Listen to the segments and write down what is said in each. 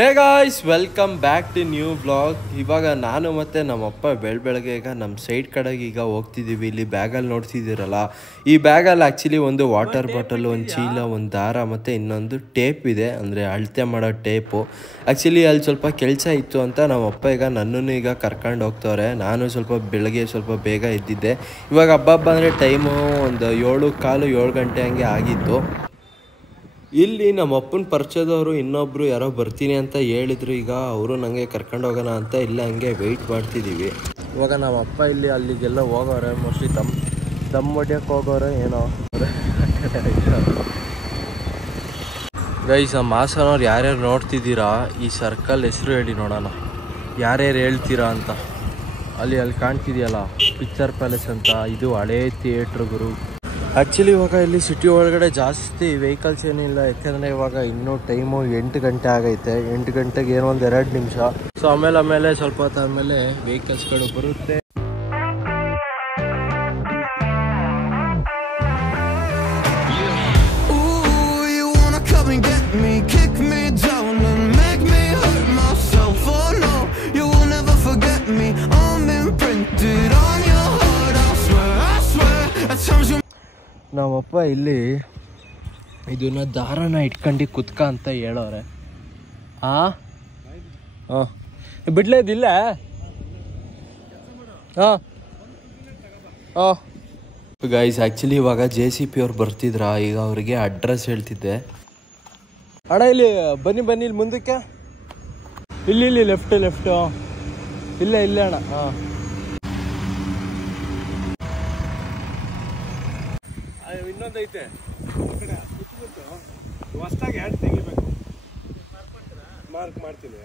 Hey guys, welcome back to new blog. ಇವಾಗ ನಾನು ಮತ್ತು ನಮ್ಮಪ್ಪ ಬೆಳಗ್ಗೆ ಈಗ ನಮ್ಮ ಸೈಡ್ ಕಡೆಗೆ ಈಗ ಹೋಗ್ತಿದ್ದೀವಿ. ಇಲ್ಲಿ ಬ್ಯಾಗಲ್ಲಿ ನೋಡ್ತಿದ್ದೀರಲ್ಲ, ಈ ಬ್ಯಾಗಲ್ಲಿ ಆ್ಯಕ್ಚುಲಿ ಒಂದು ವಾಟರ್ ಬಾಟಲ್, ಒಂದು ಚೀಲ, ಒಂದು ದಾರ ಮತ್ತು ಇನ್ನೊಂದು ಟೇಪ್ ಇದೆ, ಅಂದರೆ ಅಳತೆ ಮಾಡೋ ಟೇಪು. ಆ್ಯಕ್ಚುಲಿ ಅಲ್ಲಿ ಸ್ವಲ್ಪ ಕೆಲಸ ಇತ್ತು ಅಂತ ನಮ್ಮಪ್ಪ ಈಗ ನನ್ನನ್ನು ಈಗ ಕರ್ಕೊಂಡು ಹೋಗ್ತವ್ರೆ. ನಾನು ಬೆಳಗ್ಗೆ ಸ್ವಲ್ಪ ಬೇಗ ಎದ್ದಿದ್ದೆ. ಇವಾಗ ಹಬ್ಬ ಅಂದರೆ ಟೈಮು ಒಂದು 7:15 ಗಂಟೆ ಹಂಗೆ ಆಗಿತ್ತು. ಇಲ್ಲಿ ನಮ್ಮ ಅಪ್ಪನ ಪರಿಚಯದವರು ಇನ್ನೊಬ್ರು ಯಾರೋ ಬರ್ತೀನಿ ಅಂತ ಹೇಳಿದ್ರು. ಈಗ ಅವರು ನನಗೆ ಕರ್ಕೊಂಡು ಹೋಗೋಣ ಅಂತ ಇಲ್ಲ ಹಂಗೆ ವೆಯ್ಟ್ ಮಾಡ್ತಿದ್ದೀವಿ. ಇವಾಗ ನಮ್ಮ ಅಪ್ಪ ಇಲ್ಲಿ ಅಲ್ಲಿಗೆಲ್ಲ ಹೋಗೋರೆ, ಮೋಸ್ಟ್ಲಿ ದಮ್ ಹೊಡ್ಯಕ್ಕೆ ಹೋಗೋರೆ ಏನೋ. ಗೈಸ್, ನಮ್ಮ ಹಾಸನವ್ರು ಯಾರ್ಯಾರು ನೋಡ್ತಿದ್ದೀರಾ, ಈ ಸರ್ಕಲ್ ಹೆಸರು ಹೇಳಿ ನೋಡೋಣ, ಯಾರ್ಯಾರು ಹೇಳ್ತೀರಾ ಅಂತ. ಅಲ್ಲಿ ಕಾಣ್ತಿದೆಯಲ್ಲ ಪಿಕ್ಚರ್ ಪ್ಯಾಲೇಸ್ ಅಂತ, ಇದು ಹಳೇ ಥಿಯೇಟ್ರ್ ಗುರು. ಆ್ಯಕ್ಚುಲಿ ಇವಾಗ ಇಲ್ಲಿ ಸಿಟಿ ಒಳಗಡೆ ಜಾಸ್ತಿ ವೆಹಿಕಲ್ಸ್ ಏನಿಲ್ಲ, ಯಾಕೆಂದರೆ ಇವಾಗ ಇನ್ನೂ ಟೈಮು 8 ಗಂಟೆ ಆಗೈತೆ. 8 ಗಂಟೆಗೆ ಏನೋ ಒಂದು 2 ನಿಮಿಷ. ಸೊ ಆಮೇಲೆ ಸ್ವಲ್ಪ ಹೊತ್ತಾದಮೇಲೆ ವೆಹಿಕಲ್ಸ್ಗಳು ಬರುತ್ತೆ. ನಮ್ಮಪ್ಪ ಇಲ್ಲಿ ಇದನ್ನ ದಾರನ ಇಟ್ಕೊಂಡು ಕುತ್ಕ ಅಂತ ಹೇಳೋರೆ. ಹಾಂ ಬಿಡ್ಲೇದಿಲ್ಲ. ಗೈಸ್, ಆ್ಯಕ್ಚುಲಿ ಇವಾಗ JCP ಅವ್ರು ಬರ್ತಿದ್ರ. ಈಗ ಅವ್ರಿಗೆ ಅಡ್ರೆಸ್ ಹೇಳ್ತಿದ್ದೆ. ಅಣ್ಣ ಇಲ್ಲಿ ಬನ್ನಿ ಇಲ್ಲಿ ಮುಂದಕ್ಕೆ, ಇಲ್ಲಿ ಲೆಫ್ಟು ಇಲ್ಲೇ ಅಣ್ಣ. ಹಾಂ, ಇನ್ನೊಂದೈತೆ ಹೊಸ್ದಾಗಿ ಹ್ಯಾಂಡ್ ತೆಗಿಬೇಕು. ಮಾರ್ಕ್ ಮಾಡ್ತೀನಿ.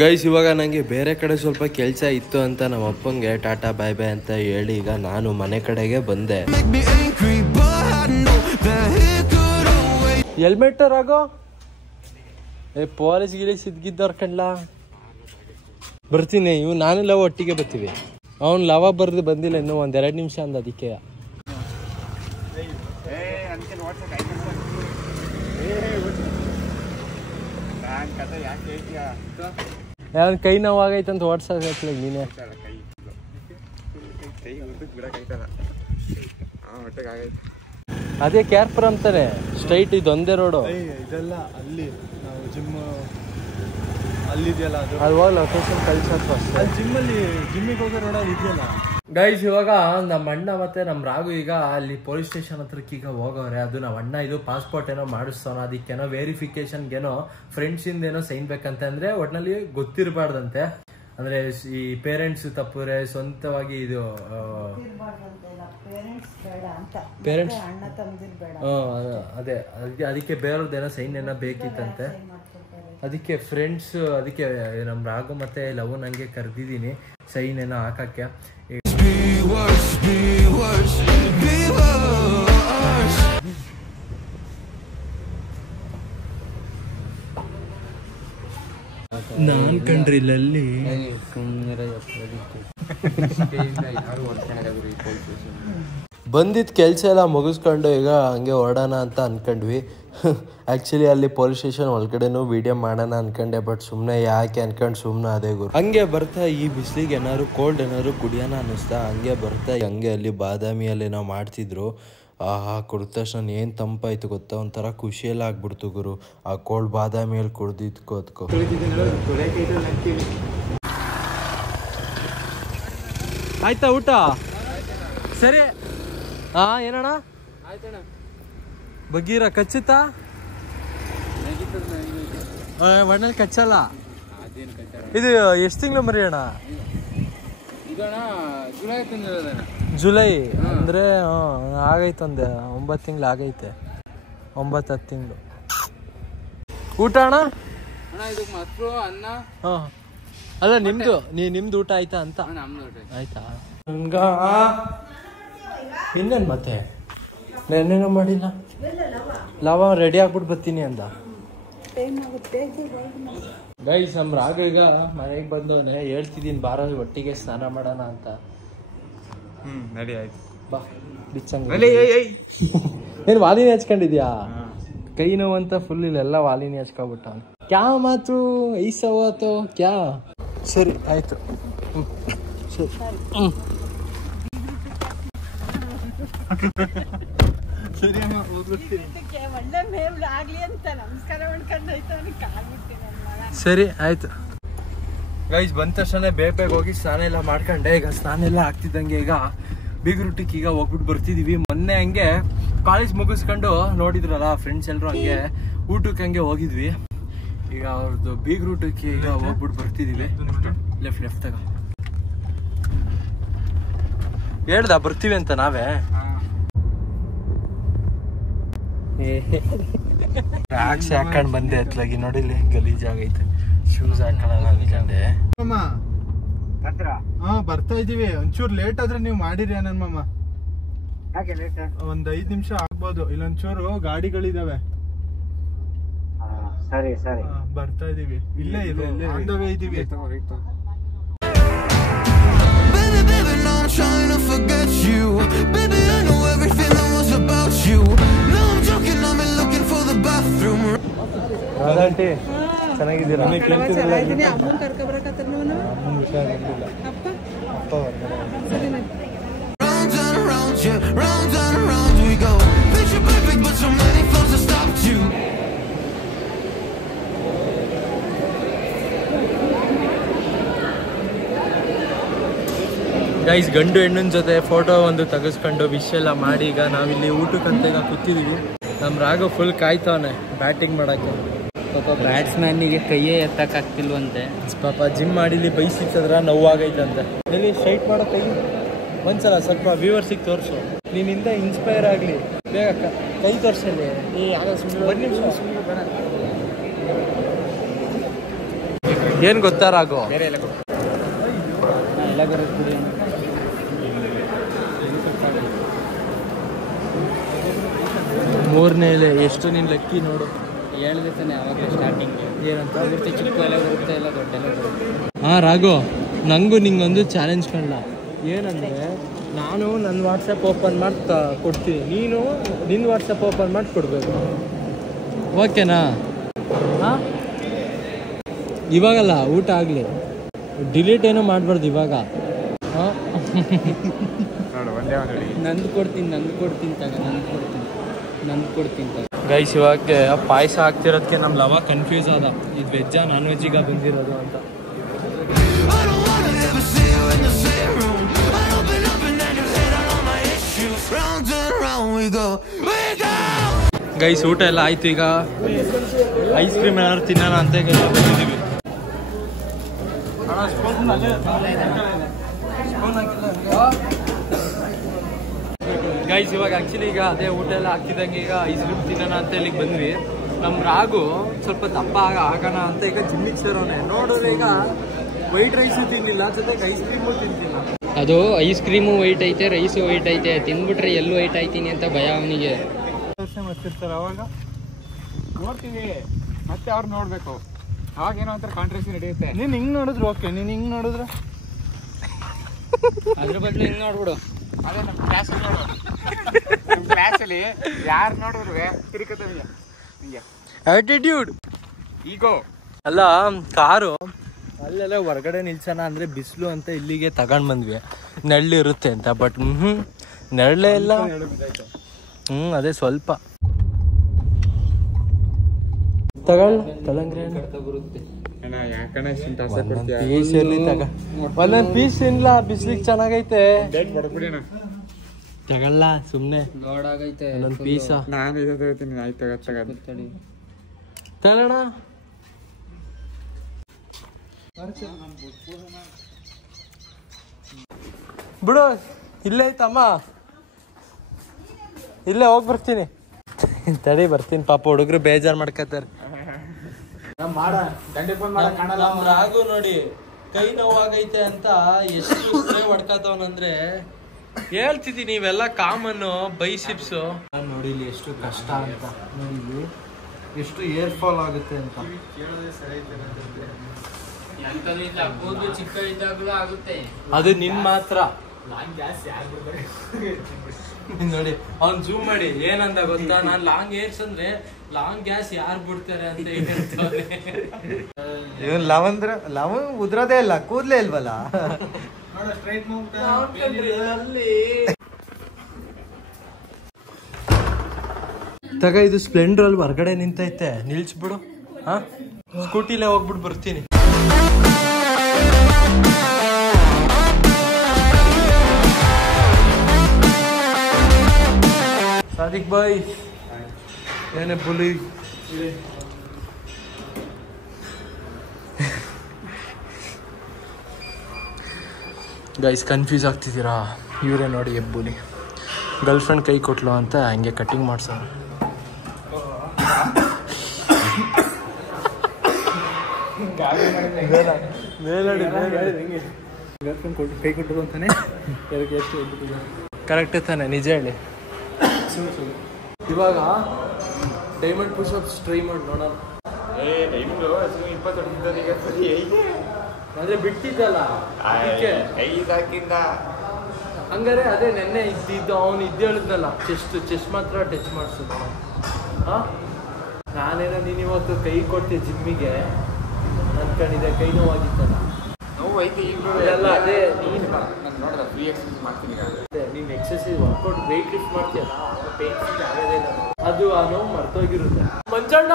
ಗೈಸ್, ಇವಾಗ ನನಗೆ ಬೇರೆ ಕಡೆ ಸ್ವಲ್ಪ ಕೆಲಸ ಇತ್ತು ಅಂತ ನಮ್ಮ ಅಪ್ಪಂಗೆ ಟಾಟಾ ಬಾಯ್ ಬಾಯ್ ಅಂತ ಹೇಳಿ ಈಗ ನಾನು ಮನೆ ಕಡೆಗೆ ಬಂದೆ. ಹೆಲ್ಮೆಟರ್ ಆಗೋ ಪೊಲೀಸ್ ಗಿಲೀಸ್ ಇದ್ಗಿದ್ದವ್ರ ಕಣ್ಲ. ಬರ್ತೀನಿ, ಇವ್ ನಾನು ಲವ ಒಟ್ಟಿಗೆ ಬರ್ತೀವಿ. ಅವ್ನು ಲವ ಬರ್ದು ಬಂದಿಲ್ಲ ಇನ್ನೂ 1-2 ನಿಮಿಷ ಅಂದ. ಅದಕ್ಕೆ ಯಾವನ್ ಕೈ ನೋವಾಗೈತಂತ ಓಡ್ಸೋದ್ ನೀನೆ. ಅದೇ ಕ್ಯಾರ್ಪುರ ಅಂತಾನೆ ಸ್ಟ್ರೈಟ್, ಇದೊಂದೇ ರೋಡು. ಇದೆಲ್ಲ ಅಲ್ಲಿ ನಾವು ಜಿಮ್ ಅಲ್ಲಿದೆಯಲ್ಲ, ಅದು ಹೋಗಿ ಲೊಕೇಶನ್ ಕಳ್ಸೋದು. ಜಿಮ್ಮಿಗೆ ಹೋಗೋ ರೋಡ್ ಇದೆಯಲ್ಲ. ಗೈಸ್, ಇವಾಗ ನಮ್ಮ ಅಣ್ಣ ಮತ್ತೆ ನಮ್ಮ ರಾಘು ಈಗ ಅಲ್ಲಿ ಪೊಲೀಸ್ ಸ್ಟೇಷನ್ ಹತ್ರಕ್ಕೆ ಈಗ ಹೋಗವ್ರೆ. ಅದು ನಮ್ಮ ಅಣ್ಣ ಇದು ಪಾಸ್ಪೋರ್ಟ್ ಏನೋ ಮಾಡಿಸ್ತಾನೋ, ಅದಕ್ಕೇನೋ ವೆರಿಫಿಕೇಶನ್ಗೇನೋ ಫ್ರೆಂಡ್ಸಿಂದ ಏನೋ ಸೈನ್ ಬೇಕಂತ. ಅಂದ್ರೆ ಒಟ್ನಲ್ಲಿ ಗೊತ್ತಿರಬಾರ್ದಂತೆ, ಅಂದ್ರೆ ಈ ಪೇರೆಂಟ್ಸ್ ತಪ್ಪುರೆ ಸ್ವಂತವಾಗಿ ಇದು ಪೇರೆಂಟ್ಸ್ ಅದೇ ಅದಕ್ಕೆ ಬೇರೆಯವ್ರದ್ದೇನೋ ಸೈನ್ ಏನೋ ಬೇಕಿತ್ತಂತೆ. ಅದಕ್ಕೆ ಫ್ರೆಂಡ್ಸ್, ಅದಕ್ಕೆ ನಮ್ಮ ರಾಘು ಮತ್ತೆ ಲವ್ ನಂಗೆ ಕರೆದಿದ್ದೀನಿ ಸೈನ್ ಏನೋ ಹಾಕಕ್ಕೆ. ನಾನ್ ಕಂಡ್ರಿ ಇಲ್ಲಿ ಬಂದಿದ್ದ ಕೆಲಸ ಎಲ್ಲ ಮುಗಿಸ್ಕೊಂಡು ಈಗ ಹಂಗೆ ಹೊರಡೋಣ ಅಂತ ಅನ್ಕೊಂಡ್ವಿ. ಆ್ಯಕ್ಚುಲಿ ಅಲ್ಲಿ ಪೊಲೀಸ್ ಸ್ಟೇಷನ್ ಒಳಗಡೆನೂ ವಿಡಿಯೋ ಮಾಡೋಣ ಅನ್ಕೊಂಡೆ, ಬಟ್ ಸುಮ್ಮನೆ ಯಾಕೆ ಅನ್ಕೊಂಡು ಸುಮ್ಮನೆ ಅದೇ ಗುರು. ಹಂಗೆ ಬರ್ತಾ ಈ ಬಿಸಿಲಿಗೆ ಏನಾದ್ರು ಕೋಲ್ಡ್ ಏನಾದ್ರು ಕುಡಿಯೋಣ ಅನ್ನಿಸ್ತಾ ಹಂಗೆ ಬರ್ತಾ ಹಂಗೆ ಅಲ್ಲಿ ಬಾದಾಮಿಯಲ್ಲಿ ನಾವು ಮಾಡ್ತಿದ್ರು. ಕುಡಿದ ತಕ್ಷಣ ಏನು ತಂಪಾಯ್ತು ಗೊತ್ತಾ, ಒಂಥರ ಖುಷಿಯೆಲ್ಲ ಆಗ್ಬಿಡ್ತು ಗುರು. ಆ ಕೋಲ್ಡ್ ಬಾದಾಮಿಯಲ್ಲಿ ಕುಡ್ದಿದ್ಕೋ ಅದಕ್ಕೋ. ಆಯ್ತಾ ಊಟ? ಸರಿ. ಏನಣ್ಣ ಬಗೀರ ಕಚ್ಚುತ್ತಾ? ಒಣ್ಣಲ್ಲಿ ಕಚ್ಚಲ್ಲ. ಇದು ಎಷ್ಟು ತಿಂಗಳು ಮರಿ ಅಣ್ಣ? ಜುಲೈ ಅಂದ್ರೆ ಆಗೈತೆ, ಒಂದು 9 ತಿಂಗಳು ಆಗೈತೆ. 9-10 ತಿಂಗಳು. ಊಟ ಅಣ್ಣ? ಅಲ್ಲ ನಿಮ್ದು ಊಟ ಆಯ್ತಾ ಅಂತ. ಆಯ್ತಾ? ಇನ್ನೇನು ಮತ್ತೆ ನೆನ್ನೇನೋ ಮಾಡಿಲ್ಲ. ಲವ ರೆಡಿ ಆಗ್ಬಿಟ್ಟು ಬರ್ತೀನಿ ಅಂದ. ಗೈಸ್ ನಮ್ಮ ರಾಘ ಈಗ ಮನೆಗೆ ಬಂದವನೇ ಹೇಳ್ತಿದ್ದೀನಿ ಬಾರ ಒಟ್ಟಿಗೆ ಸ್ನಾನ ಮಾಡೋಣ ಅಂತ. ನಡಿ ಆಯ್ತು ಬಾ ಏನು ವಾಲಿನಿ ಹಚ್ಕೊಂಡಿದ್ಯಾ ಕೈ ನೋವಂತ ಫುಲ್ ಇಲ್ಲೆಲ್ಲ ವಾಲಿನಿ ಹಚ್ಕೊಬಿಟ್ಟ ಕ್ಯಾ ಮಾತು ಐಸವತ್ತು ಕ್ಯಾ ಸರಿ ಆಯ್ತು ಸರಿ ಸರಿ ಅಮ್ಮ ಸರಿ ಆಯ್ತು ಗೈಸ್ ಬಂದ ತಕ್ಷಣ ಬೇಗ ಹೋಗಿ ಸ್ನಾನ ಎಲ್ಲ ಮಾಡ್ಕೊಂಡೆ ಈಗ ಸ್ನಾನ ಎಲ್ಲ ಆಗ್ತಿದ್ದಂಗೆ ಈಗ ಬೀಗ್ರೂಟಕ್ಕೆ ಈಗ ಹೋಗ್ಬಿಟ್ಟು ಬರ್ತಿದೀವಿ ಮೊನ್ನೆ ಹಂಗೆ ಕಾಲೇಜ್ ಮುಗಿಸ್ಕೊಂಡು ನೋಡಿದ್ರಲ್ಲ ಫ್ರೆಂಡ್ಸ್ ಎಲ್ಲರೂ ಹಂಗೆ ಊಟಕ್ಕೆ ಹಂಗೆ ಹೋಗಿದ್ವಿ ಈಗ ಅವ್ರದ್ದು ಬೀಗ್ರೂಟಕ್ಕೆ ಈಗ ಹೋಗ್ಬಿಟ್ಟು ಬರ್ತಿದೀವಿ ಲೆಫ್ಟ್ ತಗ ಹೇಳ್ದ ಬರ್ತೀವಿ ಅಂತ ನಾವೇ ಟ್ರ್ಯಾಕ್ಸ್ ಹಾಕೊಂಡ್ ಬಂದೆ ಅತ್ಲಾಗಿ ನೋಡಿಲಿ ಗಲೀಜಾಗೈತೆ ಶೂಸ್ ಹಾಕೊಳ್ಳೋಣ ಅನ್ಕೊಂಡೆ ಬರ್ತಾ ಇದೀವಿ ಒಂಚೂರು ಲೇಟ್ ಆದ್ರೆ ನೀವು ಮಾಡಿರಿ ನನ್ ಮಾಮ ಒಂದ್ 5 ನಿಮಿಷ ಆಗ್ಬೋದು ಇಲ್ಲೊಂಚೂರು ಗಾಡಿಗಳಿದಾವೆ ಸರಿ ಸರಿ ಬರ್ತಾ ಇದೀವಿ ಇಲ್ಲೇ ಆನ್ ದ ವೇ ಇದೀವಿ ಚೆನ್ನಾಗಿದ್ದೀರಾ ಗೈಸ್ ಗಂಡು ಹೆಣ್ಣಿನ ಜೊತೆ ಫೋಟೋ ಒಂದು ತೆಗೆಸ್ಕೊಂಡು ವಿಶ್ ಎಲ್ಲ ಮಾಡಿ ಈಗ ನಾವಿಲ್ಲಿ ಊಟಕ್ಕಂತ ಈಗ ಕೂತಿದೀವಿ ನಮ್ ರಾಘವ್ ಫುಲ್ ಕಾಯ್ತವನೆ ಬ್ಯಾಟಿಂಗ್ ಮಾಡಕ್ಕೆ ಪಾಪ ಬ್ಯಾಟ್ಸ್ಮನ್ನಿಗೆ ಕೈಯೇ ಎತ್ತಕ್ಕಾಗ್ತಿಲ್ವಂತೆ ಪಾಪ ಜಿಮ್ ಮಾಡಿಲಿ ಬೈಸಿತ್ತದ್ರ ನೋವಾಗೈತಂತೆ ಇಲ್ಲಿ ಸ್ಟ್ರೈಟ್ ಮಾಡೋ ಕೈ ಒಂದ್ಸಲ ಸ್ವಲ್ಪ ವ್ಯೂವರ್ಸಿಗೆ ತೋರಿಸು ನಿನ್ನಿಂದ ಇನ್ಸ್ಪೈರ್ ಆಗಲಿ ಬೇಗ ಕೈ ತೋರಿಸಲಿ ಏನು ಗೊತ್ತಾ ರಾಘವ್ ಎಲ್ಲ ಬರುತ್ತೆ ಮೂರನೇ ಎಲೆ ಎಷ್ಟು ನಿನ್ ಲಕ್ಕಿ ನೋಡು ಹೇಳಿದೆ ತಾನೆ ಅವಾಗ ಸ್ಟಾರ್ಟಿಂಗ್ ಏನಂತ ಬರುತ್ತೆ ಚಿಕ್ಕ ಎಲೆ ಬರುತ್ತೆ ಎಲ್ಲ ದೊಡ್ಡ ಎಲೆ ಬರುತ್ತೆ ಹಾಂ ರಾಘು ನಂಗೂ ನಿಂಗೊಂದು ಚಾಲೆಂಜ್ ಕಂಡ ಏನಂದರೆ ನಾನು ನನ್ನ ವಾಟ್ಸಪ್ ಓಪನ್ ಮಾಡಿ ಕೊಡ್ತೀನಿ ನೀನು ನಿನ್ನ ವಾಟ್ಸಪ್ ಓಪನ್ ಮಾಡಿ ಕೊಡಬೇಕು ಓಕೆನಾ ಹಾಂ ಇವಾಗಲ್ಲ ಊಟ ಆಗಲಿ ಡಿಲೀಟ್ ಏನೂ ಮಾಡಬಾರ್ದು ಇವಾಗ ಹಾಂ ನಂದು ಕೊಡ್ತೀನಿ ತಗ ನಂದು ಕೊಡ್ತೀನಿ ತಗ ಗೈಸ್ ಇವಾಗ ಪಾಯಸ ಆಗ್ತಿರೋದಕ್ಕೆ ನಮ್ಮ ಲವ ಕನ್ಫ್ಯೂಸ್ ಆದ ಇದು ವೆಜ್ಜಾ ನಾನ್ ವೆಜ್ಜಿಗ ಬಂದಿರೋದು ಅಂತ ಗೈಸ್ ಊಟ ಎಲ್ಲ ಆಯ್ತು ಈಗ ಐಸ್ ಕ್ರೀಮ್ ಏನಾದ್ರು ತಿನ್ನೋಣ ಅಂತ ಈಗ ಬಂದಿದ್ದೀವಿ ಗೈಸ್ ಇವಾಗ ಆ್ಯಕ್ಚುಲಿ ಈಗ ಅದೇ ಊಟ ಎಲ್ಲ ಆಗ್ತಿದ್ದಂಗೆ ಈಗ ಐಸ್ ಕ್ರೀಮ್ ತಿನ್ನೋಣ ಅಂತ ಇಲ್ಲಿಗೆ ಬಂದ್ವಿ ನಮ್ಮ ರಾಗು ಸ್ವಲ್ಪ ದಪ್ಪ ಆಗೋಣ ಅಂತ ಈಗ ಜಿಮ್ಮಿಗೆ ಸೇರೋನೆ ನೋಡಿದ್ರೆ ಈಗ ವೈಟ್ ರೈಸು ತಿನ್ನಿಲ್ಲ ಜೊತೆಗೆ ಐಸ್ ಕ್ರೀಮು ತಿಂತಿಲ್ಲ ಅದು ಐಸ್ ಕ್ರೀಮು ವೈಟ್ ಐತೆ ರೈಸು ವೈಟ್ ಐತೆ ತಿಂದ್ಬಿಟ್ರೆ ಎಲ್ಲೂ ವೈಟ್ ಆಯ್ತೀನಿ ಅಂತ ಭಯ ಅವನಿಗೆ ಮಾಡ್ತಿರ್ತಾರೆ ಅವಾಗ ನೋಡ್ತೀವಿ ಮತ್ತೆ ಅವ್ರು ನೋಡ್ಬೇಕು ಅವಾಗ ಏನೋ ಒಂಥರ ಕಾಂಟ್ರವರ್ಸಿ ನಡೆಯುತ್ತೆ ನೀನ್ ಹಿಂಗ್ ನೋಡಿದ್ರು ಓಕೆ ನೀನ್ ಹಿಂಗ್ ನೋಡಿದ್ರೆ ಅದ್ರ ಬದಲು ಹಿಂಗ್ ನೋಡ್ಬಿಡು ಅದೇ ನಮ್ಮ ಕ್ಲಾಸಲ್ಲಿ ನೋಡು ನಮ್ಮ ಕ್ಲಾಸಲ್ಲಿ ಯಾರು ನೋಡಿದ್ರು ತಿರುಕತ್ತೆ ಆಟಿಟ್ಯೂಡ್ ಈಗೋ ಅಲ್ಲ ಕಾರು ಅಲ್ಲೆಲ್ಲ ಹೊರಗಡೆ ನಿಲ್ಸೋಣ ಅಂದರೆ ಬಿಸಿಲು ಅಂತ ಇಲ್ಲಿಗೆ ತಗೊಂಡು ಬಂದ್ವಿ ನೆರಳಿರುತ್ತೆ ಅಂತ ಬಟ್ ನೆರಳೇ ಇಲ್ಲ ಅದೇ ಸ್ವಲ್ಪ ತಗೊಂಡ್ರೆ ಪೀಸ್ ಇರ್ಲಿ ಒಂದೊಂದು ಪೀಸ್ ಇಲ್ಲ ಬಿಸ್ಲಿಗೆ ಚೆನ್ನಾಗೈತೆ ತಗೊಳ್ಳ ಸುಮ್ಮನೆ ಲೋಡ್ ಆಗೈತೆ ಒಂದೊಂದು ಪೀಸ ನಾನು ತಗೋತೀನಿ ಆಯ್ತು ತಗೋಣ ಬಿಡು ಇಲ್ಲೇ ಐತಮ್ಮ ಇಲ್ಲೇ ಹೋಗಿ ಬರ್ತೀನಿ ತಡಿ ಬರ್ತೀನಿ ಪಾಪ ಹುಡುಗರು ಬೇಜಾರು ಮಾಡ್ಕತ್ತಾರೆ ರಾಗು ನೋಡಿ ಕೈ ನೋವಾಗೈತೆ ಅಂತ ಎಷ್ಟು ಸ್ಪ್ರೇ ಹೊಡ್ಕತ್ತವನಂದ್ರೆ ಹೇಳ್ತಿದ್ದೀನಿ ನೀವೆಲ್ಲ ಕಾಮನ್ನು ಬೈಸಿಪ್ಸು ನೋಡಿ ಇಲ್ಲಿ ಎಷ್ಟು ಕಷ್ಟ ಅಂತ ನೋಡಿ ಎಷ್ಟು ಏರ್ ಫಾಲ್ ಆಗುತ್ತೆ ಅಂತ ಚಿಕ್ಕ ಇದ್ದಾಗಲೂ ಆಗುತ್ತೆ ಅದು ನಿನ್ ಮಾತ್ರ ನೋಡಿ ಅವ್ನ್ ಜೂಮ್ ಮಾಡಿ ಏನಂದ ಗೊತ್ತಾ, ನಾನ್ ಲಾಂಗ್ ಏರ್ಸ್ ಅಂದ್ರೆ ಲಾಂಗ್ ಗ್ಯಾಸ್ ಯಾರು ಬಿಡ್ತಾರೆ ಅಂತ ಹೇಳ್ತಾನೆ. ಇವನ್ ಲವನ್ ಉದ್ರದೇ ಇಲ್ಲ, ಕೂದ್ಲೇ ಇಲ್ವಲ್ಲ. ತಗ ಇದು ಸ್ಪ್ಲೆಂಡರ್ ಅಲ್ಲಿ ಹೊರಗಡೆ ನಿಂತೈತೆ, ನಿಲ್ಸ್ಬಿಡು. ಹಾ, ಸ್ಕೂಟಿಲೇ ಹೋಗ್ಬಿಟ್ಟು ಬರ್ತೀನಿ. ಸಾದಿಕ್ ಬಾಯ್ ಏನೇ ಬುಲಿ ಗೈಸ್, ಕನ್ಫ್ಯೂಸ್ ಆಗ್ತಿದ್ದೀರಾ? ಇವರೇ ನೋಡಿ ಎಬ್ಬುಲಿ. ಗರ್ಲ್ ಫ್ರೆಂಡ್ ಕೈ ಕೊಟ್ಲು ಅಂತ ಹಂಗೆ ಕಟ್ಟಿಂಗ್ ಮಾಡ್ಸೋಣ. ಕೈ ಕೊಟ್ಟರು ಅಂತಾನೆ ಕರೆಕ್ಟ್ ತಾನೆ? ನಿಜ ಹೇಳಿ. ಇವಾಗ ಡೈಮಂಡ್ ಪುಷಪ್ಸ್ ಟ್ರೈ ಮಾಡಿ ನೋಡೋಣ. ಅಂದ್ರೆ ಬಿಟ್ಟಿದ್ದಲ್ಲ ಹಂಗಾರೆ ಅದೇ ನೆನ್ನೆ ಇದ್ದಿದ್ದು ಅವನು ಹೇಳಿದ್ನಲ್ಲ, ಚೆಸ್ಟ್ ಮಾತ್ರ ಟಚ್ ಮಾಡಿಸೋದು. ಹಾ, ನಾನೇನೋ ನೀನು ಇವತ್ತು ಕೈ ಕೊಟ್ಟೆ ಜಿಮ್ಮಿಗೆ ಅನ್ಕೊಂಡಿದ್ದೆ, ಕೈ ನೋವಾಗಿತ್ತಲ್ಲ. ಅದೇ ನೀನು ಎಕ್ಸರ್ಸೈಸ್ ವರ್ಕೌಟ್ ವೆಯ್ಟ್ ಲಿಫ್ಟ್ ಮಾಡ್ತೀಯಲ್ಲ, ಪೇನ್ ಆಗೋದೇ ಇಲ್ಲ. ಅದು ಆ ನೋವು ಮರ್ತೋಗಿರುತ್ತೆ. ಮಂಜಣ್ಣ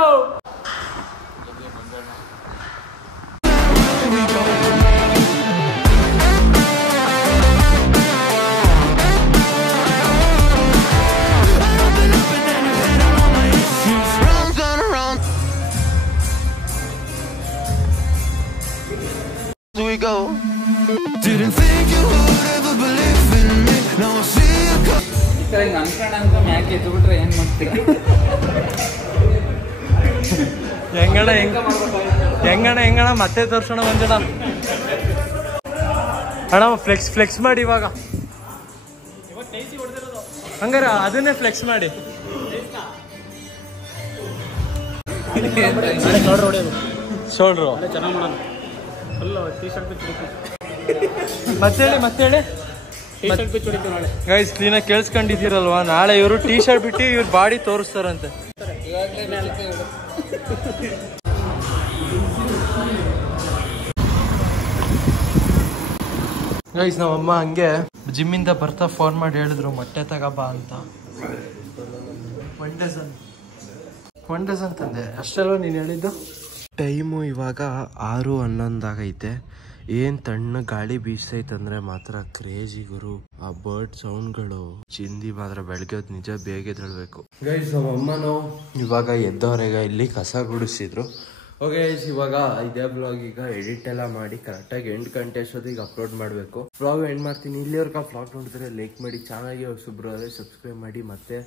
ಹೆಂಗಣ ಮತ್ತೆ ತೋರ್ಸೋಣ ಮಂಜಣ್ಣ. ಅಣ್ಣ ಫ್ಲೆಕ್ಸ್ ಮಾಡಿ ಇವಾಗ. ಹಂಗಾರ ಅದನ್ನೇ ಫ್ಲೆಕ್ಸ್ ಮಾಡಿ. ಶೋಲ್ಡ್ರು ಮತ್ತೆ ಗೈಸ್, ಕ್ಲೀನಾಗಿ ಕೇಳಿಸ್ಕೊಂಡಿದ್ದೀರಲ್ವಾ? ನಾಳೆ ಇವರು ಟೀ ಶರ್ಟ್ ಬಿಟ್ಟು ಇವ್ರ ಬಾಡಿ ತೋರಿಸ್ತಾರಂತೆ. ಗೈಸ್, ನಮ್ಮಮ್ಮ ಹಂಗೆ ಜಿಮ್ಮಿಂದ ಬರ್ತಾ ಫೋನ್ ಮಾಡಿ ಹೇಳಿದ್ರು ಮೊಟ್ಟೆ ತಗೋಬಾ ಅಂತ. 1 ಡಜನ್ ತಂದೆ ಅಷ್ಟೆಲ್ಲ ನೀನು ಹೇಳಿದ್ದು. ಟೈಮು ಇವಾಗ 6:11 ಆಗೈತೆ. ಏನ್ ತಣ್ಣ ಗಾಳಿ ಬೀಸೈತಂದ್ರೆ ಮಾತ್ರ ಕ್ರೇಜಿ ಗುರು. ಆ ಬರ್ಡ್ ಸೌಂಡ್ಗಳು ಚಿಂದಿ ಮಾತ್ರ ಬೆಳಗ್ಗೆ ನಿಜ ಬೇಗ ಎದ್ದೇಳ್ಬೇಕು. ಗೈಸ್, ನಮ್ಮ ಅಮ್ಮನೂ ಇವಾಗ ಎದ್ದವರೆಗ ಇಲ್ಲಿ ಕಸ ಗುಡಿಸಿದ್ರು. ಓಕೆ ಗೈಸ್, ಇವಾಗ ಇದೇ ಬ್ಲಾಗ್ ಈಗ ಎಡಿಟ್ ಎಲ್ಲ ಮಾಡಿ ಕರೆಕ್ಟಾಗಿ 8 ಗಂಟೆ ಅಷ್ಟೊತ್ತಿಗೆ ಅಪ್ಲೋಡ್ ಮಾಡಬೇಕು. ಬ್ಲಾಗ್ ಎಂಡ್ ಮಾಡ್ತೀನಿ. ಇಲ್ಲಿವರೆಗೆ ಬ್ಲಾಗ್ ನೋಡಿದ್ರೆ ಲೈಕ್ ಮಾಡಿ, ಚಾನಲ್ಗೆ ಹೊಸಬ್ರು ಸಬ್ಸ್ಕ್ರೈಬ್ ಮಾಡಿ. ಮತ್ತೆ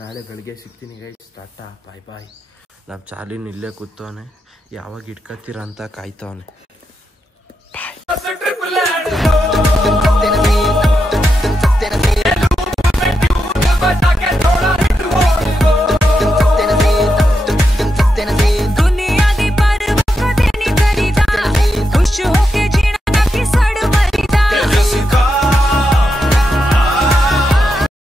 ನಾಳೆ ಬೆಳಗ್ಗೆ ಸಿಗ್ತೀನಿ ಗೈಸ್. ಟಾಟಾ, ಬಾಯ್. ನಮ್ಮ ಚಾಲಿನ ಇಲ್ಲೇ ಕೂತವನೆ, ಯಾವಾಗ ಇಟ್ಕೊತೀರ ಅಂತ ಕಾಯ್ತವನೆ. ಬಾಯ್.